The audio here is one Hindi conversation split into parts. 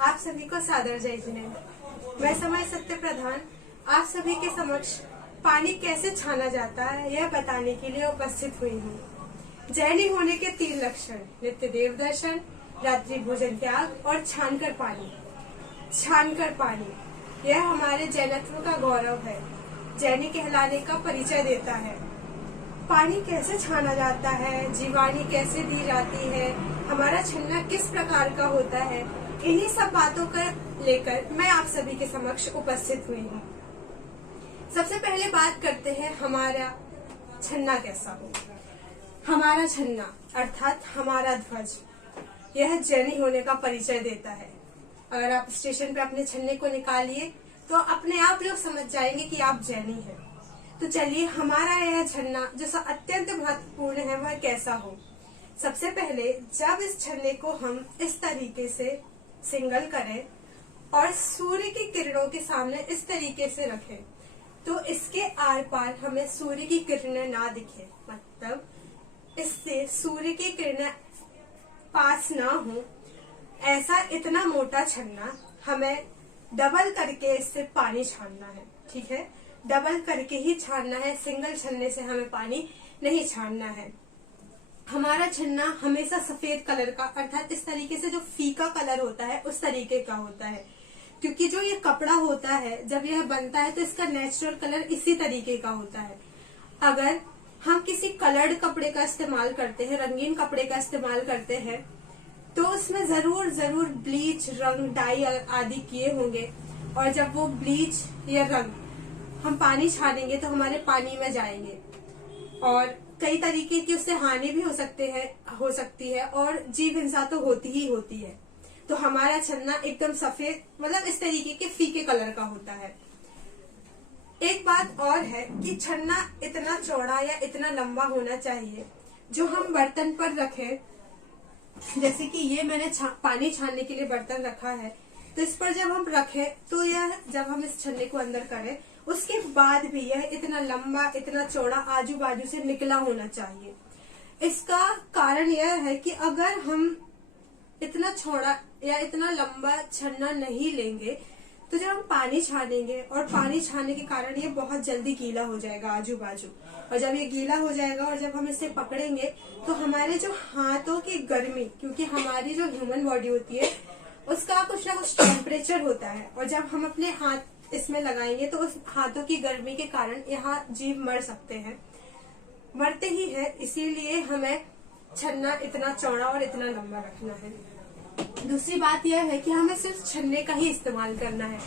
आप सभी को सादर जय जिनेंद्र। मैं समय सत्य प्रधान आप सभी के समक्ष पानी कैसे छाना जाता है यह बताने के लिए उपस्थित हुई हूँ। जैनी होने के 3 लक्षण: नित्य देव दर्शन, रात्रि भोजन त्याग और छानकर पानी। छानकर पानी यह हमारे जैनत्व का गौरव है, जैनी कहलाने का परिचय देता है। पानी कैसे छाना जाता है, जीवानी कैसे दी जाती है, हमारा छन्ना किस प्रकार का होता है, इन्हीं सब बातों को लेकर मैं आप सभी के समक्ष उपस्थित हुई हूँ। सबसे पहले बात करते हैं हमारा छन्ना कैसा हो। हमारा छन्ना अर्थात हमारा ध्वज, यह जैनी होने का परिचय देता है। अगर आप स्टेशन पे अपने छन्ने को निकालिए तो अपने आप लोग समझ जाएंगे कि आप जैनी हैं। तो चलिए हमारा यह छन्ना जो अत्यंत महत्वपूर्ण है वह कैसा हो। सबसे पहले जब इस छन्ने को हम इस तरीके से सिंगल करें और सूर्य की किरणों के सामने इस तरीके से रखें तो इसके आर पार हमें सूर्य की किरणें ना दिखे, मतलब इससे सूर्य की किरणें पास ना हो, ऐसा इतना मोटा छन्ना हमें डबल करके इससे पानी छानना है। ठीक है, डबल करके ही छानना है, सिंगल छन्ने से हमें पानी नहीं छानना है। हमारा छन्ना हमेशा सफेद कलर का अर्थात इस तरीके से जो फीका कलर होता है उस तरीके का होता है, क्योंकि जो ये कपड़ा होता है जब यह बनता है तो इसका नेचुरल कलर इसी तरीके का होता है। अगर हम किसी कलर्ड कपड़े का इस्तेमाल करते हैं, रंगीन कपड़े का इस्तेमाल करते हैं, तो उसमें जरूर ब्लीच, रंग, डाई आदि किए होंगे और जब वो ब्लीच या रंग हम पानी छानेंगे तो हमारे पानी में जाएंगे और कई तरीके की उससे हानि भी हो सकती है और जीव हिंसा तो होती ही होती है। तो हमारा छन्ना एकदम सफेद, मतलब इस तरीके के फीके कलर का होता है। एक बात और है कि छन्ना इतना चौड़ा या इतना लंबा होना चाहिए जो हम बर्तन पर रखें। जैसे कि ये मैंने पानी छानने के लिए बर्तन रखा है, तो इस पर जब हम रखें तो यह जब हम इस छन्ने को अंदर करें उसके बाद भी यह इतना लंबा, इतना चौड़ा आजू बाजू से निकला होना चाहिए। इसका कारण यह है कि अगर हम इतना चौड़ा या इतना लंबा छन्ना नहीं लेंगे तो जब हम पानी छानेंगे और पानी छानने के कारण ये बहुत जल्दी गीला हो जाएगा आजू बाजू, और जब ये गीला हो जाएगा और जब हम इसे पकड़ेंगे तो हमारे जो हाथों की गर्मी, क्योंकि हमारी जो ह्यूमन बॉडी होती है उसका कुछ ना कुछ टेम्परेचर होता है, और जब हम अपने हाथ इसमें लगाएंगे तो उस हाथों की गर्मी के कारण यहाँ जीव मर सकते हैं, मरते ही है। इसीलिए हमें छन्ना इतना चौड़ा और इतना लंबा रखना है। दूसरी बात यह है कि हमें सिर्फ छन्ने का ही इस्तेमाल करना है।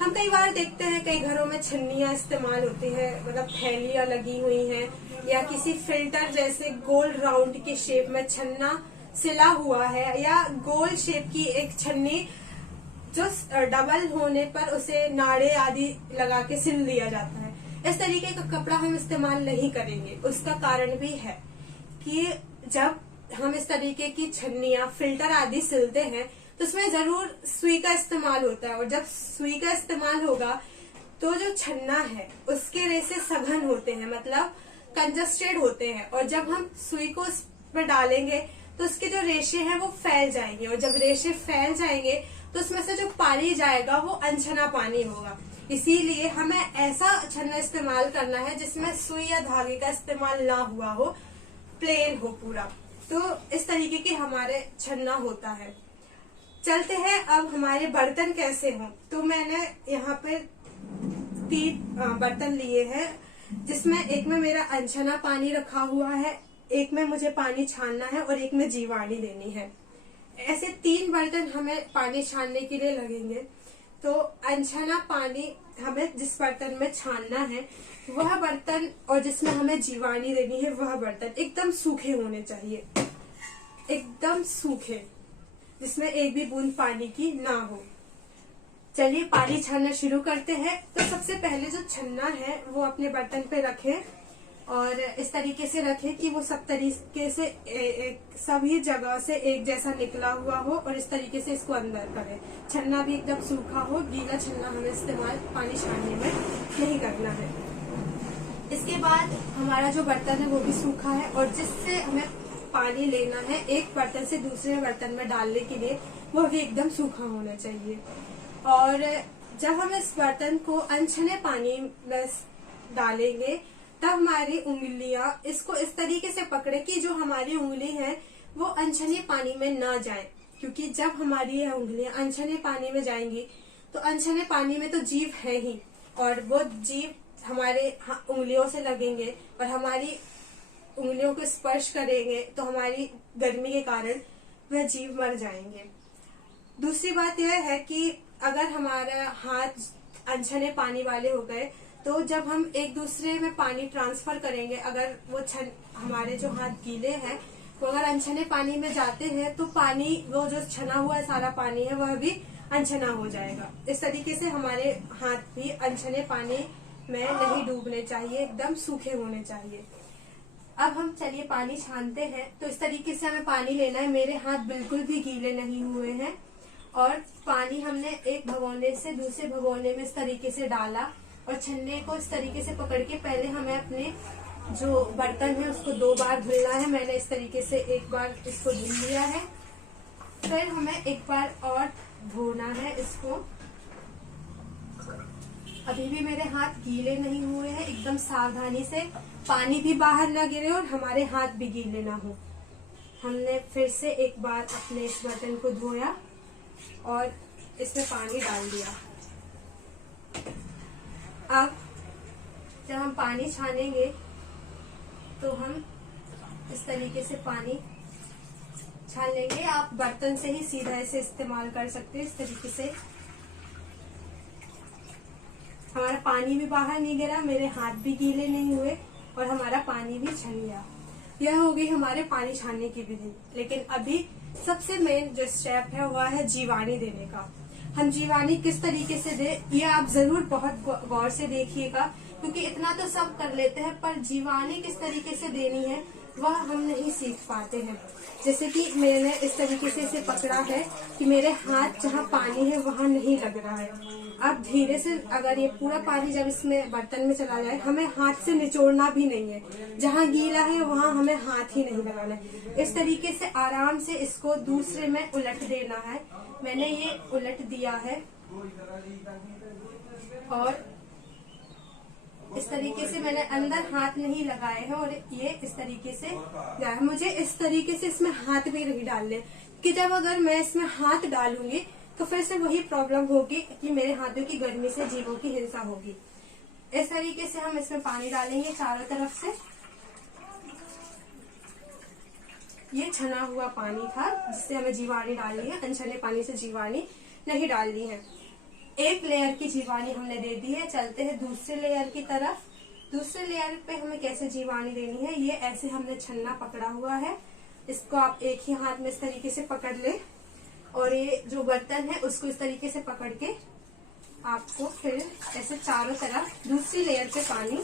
हम कई बार देखते हैं कई घरों में छन्नियां इस्तेमाल होती है, मतलब थैलियां लगी हुई हैं या किसी फिल्टर जैसे गोल राउंड के शेप में छन्ना सिला हुआ है, या गोल शेप की एक छन्नी जो डबल होने पर उसे नाड़े आदि लगा के सिल दिया जाता है। इस तरीके का कपड़ा हम इस्तेमाल नहीं करेंगे। उसका कारण भी है कि जब हम इस तरीके की छन्नियां, फिल्टर आदि सिलते हैं तो उसमें जरूर सुई का इस्तेमाल होता है, और जब सुई का इस्तेमाल होगा तो जो छन्ना है उसके रेशे सघन होते हैं, मतलब कंजस्टेड होते हैं, और जब हम सुई को उस पर डालेंगे तो उसके जो रेशे हैं वो फैल जाएंगे, और जब रेशे फैल जाएंगे तो उसमें से जो पानी जाएगा वो अनछना पानी होगा। इसीलिए हमें ऐसा छन्ना इस्तेमाल करना है जिसमें सुई या धागे का इस्तेमाल ना हुआ हो, प्लेन हो पूरा। तो इस तरीके की हमारे छन्ना होता है। चलते हैं अब हमारे बर्तन कैसे हों। तो मैंने यहाँ पे 3 बर्तन लिए हैं, जिसमें एक में मेरा अनछना पानी रखा हुआ है, एक में मुझे पानी छानना है और एक में जीवानी देनी है। ऐसे 3 बर्तन हमें पानी छानने के लिए लगेंगे। तो अनछना पानी हमें जिस बर्तन में छानना है वह बर्तन, और जिसमें हमें जीवानी देनी है वह बर्तन एकदम सूखे होने चाहिए, एकदम सूखे, जिसमें एक भी बूंद पानी की ना हो। चलिए पानी छानना शुरू करते हैं। तो सबसे पहले जो छन्ना है वो अपने बर्तन पे रखें और इस तरीके से रखें कि वो सब तरीके से सभी जगह से एक जैसा निकला हुआ हो, और इस तरीके से इसको अंदर करें। छन्ना भी एकदम सूखा हो, गीला छन्ना हमें इस्तेमाल पानी छानने में नहीं करना है। इसके बाद हमारा जो बर्तन है वो भी सूखा है, और जिससे हमें पानी लेना है एक बर्तन से दूसरे बर्तन में डालने के लिए वो भी एकदम सूखा होना चाहिए। और जब हम इस बर्तन को अनछने पानी में डालेंगे तब हमारी उंगलियां इसको इस तरीके से पकड़े कि जो हमारी उंगली है वो अनछने पानी में ना जाए, क्योंकि जब हमारी ये उंगलियां अनछने पानी में जाएंगी तो अनछने पानी में तो जीव है ही, और वो जीव हमारे उंगलियों से लगेंगे और हमारी उंगलियों को स्पर्श करेंगे तो हमारी गर्मी के कारण वह जीव मर जाएंगे। दूसरी बात यह है कि अगर हमारा हाथ अनछने पानी वाले हो गए तो जब हम एक दूसरे में पानी ट्रांसफर करेंगे, अगर वो हमारे जो हाथ गीले हैं वो अगर अनछने पानी में जाते हैं तो पानी, वो जो छना हुआ सारा पानी है वह भी अनछना हो जाएगा। इस तरीके से हमारे हाथ भी अनछने पानी में नहीं डूबने चाहिए, एकदम सूखे होने चाहिए। अब हम चलिए पानी छानते हैं। तो इस तरीके से हमें पानी लेना है। मेरे हाथ बिल्कुल भी गीले नहीं हुए हैं और पानी हमने एक भगोने से दूसरे भगोने में इस तरीके से डाला और छन्ने को इस तरीके से पकड़ के पहले हमें अपने जो बर्तन है उसको 2 बार धुलना है। मैंने इस तरीके से एक बार इसको धुल लिया है, फिर हमें एक बार और धोना है इसको। अभी भी मेरे हाथ गीले नहीं हुए हैं, एकदम सावधानी से, पानी भी बाहर ना गिरे और हमारे हाथ भी गीले ना हो। हमने फिर से एक बार अपने इस बर्तन को धोया और इसमें पानी डाल दिया। अब जब हम पानी छानेंगे तो हम इस तरीके से पानी छान लेंगे। आप बर्तन से ही सीधा इसे इस्तेमाल कर सकते हैं। इस तरीके से हमारा पानी भी बाहर नहीं गिरा, मेरे हाथ भी गीले नहीं हुए और हमारा पानी भी छन गया। यह हो गई हमारे पानी छानने की विधि। लेकिन अभी सबसे मेन जो स्टेप है वह है जीवानी देने का। हम जीवानी किस तरीके से दे, ये आप जरूर बहुत गौर से देखिएगा, क्योंकि इतना तो सब कर लेते हैं पर जीवानी किस तरीके से देनी है वह हम नहीं सीख पाते हैं। जैसे कि मैंने इस तरीके से इसे पकड़ा है कि मेरे हाथ जहाँ पानी है वहाँ नहीं लग रहा है। अब धीरे से अगर ये पूरा पानी जब इसमें बर्तन में चला जाए, हमें हाथ से निचोड़ना भी नहीं है। जहाँ गीला है वहाँ हमें हाथ ही नहीं लगाना है। इस तरीके से आराम से इसको दूसरे में उलट देना है। मैंने ये उलट दिया है और इस तरीके से मैंने अंदर हाथ नहीं लगाए हैं और ये इस तरीके से जाए। मुझे इस तरीके से इसमें हाथ भी नहीं डालने, कि जब अगर मैं इसमें हाथ डालूंगी तो फिर से वही प्रॉब्लम होगी कि मेरे हाथों की गर्मी से जीवों की हिंसा होगी। इस तरीके से हम इसमें पानी डालेंगे चारों तरफ से। ये छना हुआ पानी था जिससे हमें जीवानी डालनी है, अनछने पानी से जीवानी नहीं डालनी है। एक लेयर की जीवानी हमने दे दी है। चलते हैं दूसरे लेयर की तरफ। दूसरे लेयर पे हमें कैसे जीवानी देनी है, ये ऐसे हमने छन्ना पकड़ा हुआ है, इसको आप एक ही हाथ में इस तरीके से पकड़ ले और ये जो बर्तन है उसको इस तरीके से पकड़ के आपको फिर ऐसे चारों तरफ दूसरी लेयर पे पानी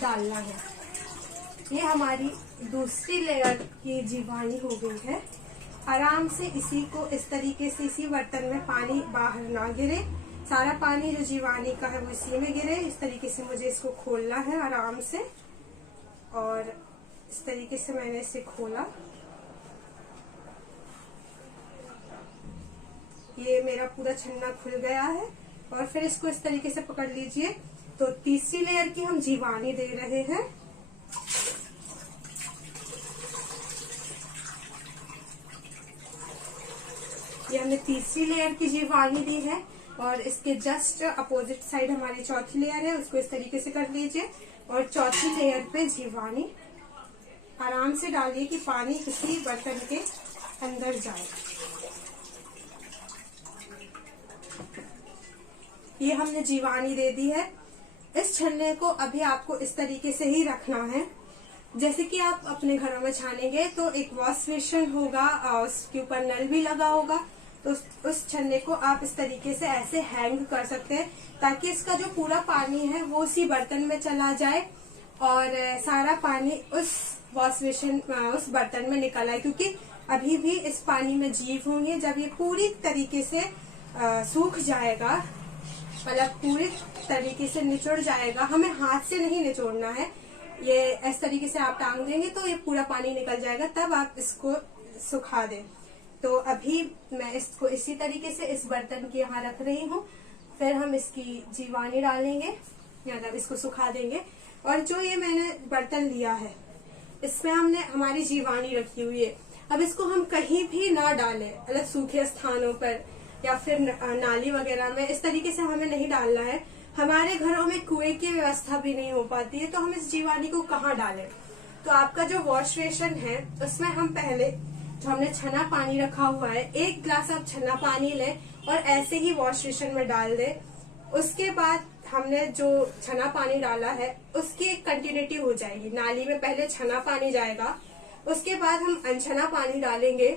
डालना है। ये हमारी दूसरी लेयर की जीवानी हो गई है। आराम से इसी को इस तरीके से इसी बर्तन में पानी बाहर ना गिरे, सारा पानी जो जीवानी का है वो इसी में गिरे। इस तरीके से मुझे इसको खोलना है आराम से और इस तरीके से मैंने इसे खोला। ये मेरा पूरा छन्ना खुल गया है और फिर इसको इस तरीके से पकड़ लीजिए। तो तीसरी लेयर की हम जीवानी दे रहे हैं। ये हमने तीसरी लेयर की जीवानी दी है और इसके जस्ट अपोजिट साइड हमारी चौथी लेयर है, उसको इस तरीके से कर लीजिए और चौथी लेयर पे जीवानी आराम से डालिए कि पानी किसी बर्तन के अंदर जाए। ये हमने जीवानी दे दी है। इस छन्ने को अभी आपको इस तरीके से ही रखना है। जैसे कि आप अपने घरों में छानेंगे तो एक वॉश बेसिन होगा और उसके ऊपर नल भी लगा होगा, तो उस छन्ने को आप इस तरीके से ऐसे हैंग कर सकते हैं ताकि इसका जो पूरा पानी है वो उसी बर्तन में चला जाए और सारा पानी उस वॉश बेसिन उस बर्तन में निकल आए। क्योंकि अभी भी इस पानी में जीव होंगे। जब ये पूरी तरीके से सूख जाएगा, मतलब पूरी तरीके से निचोड़ जाएगा, हमें हाथ से नहीं निचोड़ना है, ये इस तरीके से आप टांग देंगे तो ये पूरा पानी निकल जाएगा। तब आप इसको सुखा दें। तो अभी मैं इसको इसी तरीके से इस बर्तन के यहाँ रख रही हूँ। फिर हम इसकी जीवानी डालेंगे, मतलब इसको सुखा देंगे। और जो ये मैंने बर्तन लिया है इसमें हमने हमारी जीवानी रखी हुई है। अब इसको हम कहीं भी ना डालें, मतलब सूखे स्थानों पर या फिर नाली वगैरह में, इस तरीके से हमें नहीं डालना है। हमारे घरों में कुएं की व्यवस्था भी नहीं हो पाती है, तो हम इस जीवानी को कहाँ डालें। तो आपका जो वॉश बेसिन है उसमें हम पहले जो हमने छना पानी रखा हुआ है, 1 गिलास आप छना पानी लें और ऐसे ही वॉश बेसिन में डाल दें। उसके बाद हमने जो छना पानी डाला है उसकी एक कंटिन्यूटी हो जाएगी। नाली में पहले छना पानी जाएगा, उसके बाद हम अनछना पानी डालेंगे,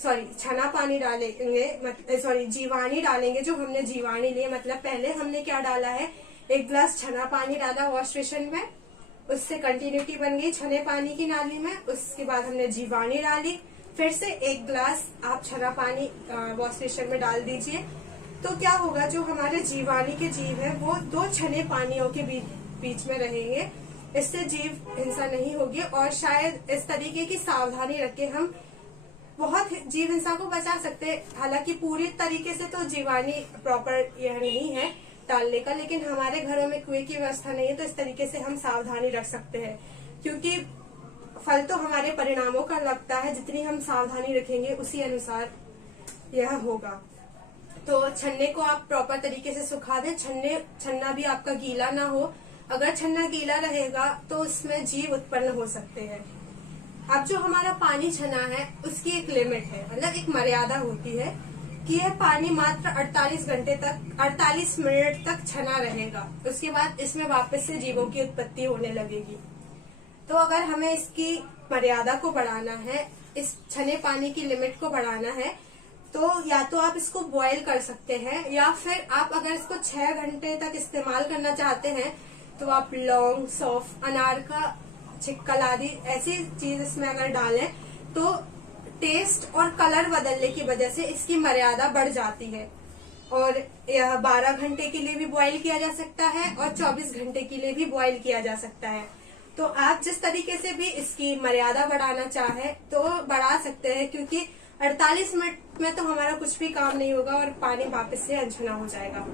छना पानी डालेंगे, जीवानी डालेंगे। जो हमने जीवानी ली, मतलब पहले हमने क्या डाला है, 1 गिलास छना पानी डाला वॉश बेसिन में, उससे कंटिन्यूटी बन गई छने पानी की नाली में। उसके बाद हमने जीवानी डाली, फिर से 1 गिलास आप छना पानी वॉश बेसिन में डाल दीजिए। तो क्या होगा, जो हमारे जीवानी के जीव है वो 2 छने पानियों के बीच में रहेंगे। इससे जीव हिंसा नहीं होगी और शायद इस तरीके की सावधानी रख के हम बहुत जीव हिंसा को बचा सकते हैं। हालांकि पूरी तरीके से तो जीवानी प्रॉपर यह नहीं है डालने का, लेकिन हमारे घरों में कुएं की व्यवस्था नहीं है, तो इस तरीके से हम सावधानी रख सकते हैं। क्योंकि फल तो हमारे परिणामों का लगता है, जितनी हम सावधानी रखेंगे उसी अनुसार यह होगा। तो छन्ने को आप प्रॉपर तरीके से सुखा दें। छन्ना भी आपका गीला ना हो। अगर छन्ना गीला रहेगा तो उसमें जीव उत्पन्न हो सकते हैं। अब जो हमारा पानी छना है उसकी एक लिमिट है, मतलब एक मर्यादा होती है कि यह पानी मात्र 48 मिनट तक छना रहेगा। उसके बाद इसमें वापस से जीवों की उत्पत्ति होने लगेगी। तो अगर हमें इसकी मर्यादा को बढ़ाना है, इस छने पानी की लिमिट को बढ़ाना है, तो या तो आप इसको बॉयल कर सकते हैं, या फिर आप अगर इसको 6 घंटे तक इस्तेमाल करना चाहते हैं तो आप लौंग, सौंफ, अनार का छिक्कल आदि ऐसी चीज इसमें अगर डालें तो टेस्ट और कलर बदलने की वजह से इसकी मर्यादा बढ़ जाती है। और यह 12 घंटे के लिए भी बॉईल किया जा सकता है और 24 घंटे के लिए भी बॉईल किया जा सकता है। तो आप जिस तरीके से भी इसकी मर्यादा बढ़ाना चाहे तो बढ़ा सकते हैं, क्योंकि 48 मिनट में तो हमारा कुछ भी काम नहीं होगा और पानी वापस से अनछना हो जाएगा।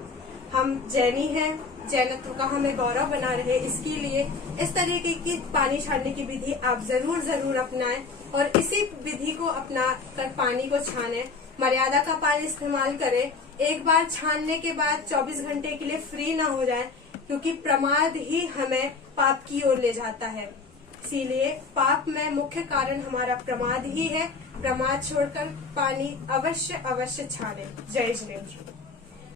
हम जैनी हैं, जैनत्व का हमें गौरव बना रहे, इसके लिए इस तरीके की पानी छानने की विधि आप जरूर अपनाएं और इसी विधि को अपना कर पानी को छाने। मर्यादा का पानी इस्तेमाल करें। एक बार छानने के बाद 24 घंटे के लिए फ्री ना हो जाए, क्योंकि प्रमाद ही हमें पाप की ओर ले जाता है। इसीलिए पाप में मुख्य कारण हमारा प्रमाद ही है। प्रमाद छोड़कर पानी अवश्य छाने। जय जिनेन्द्र।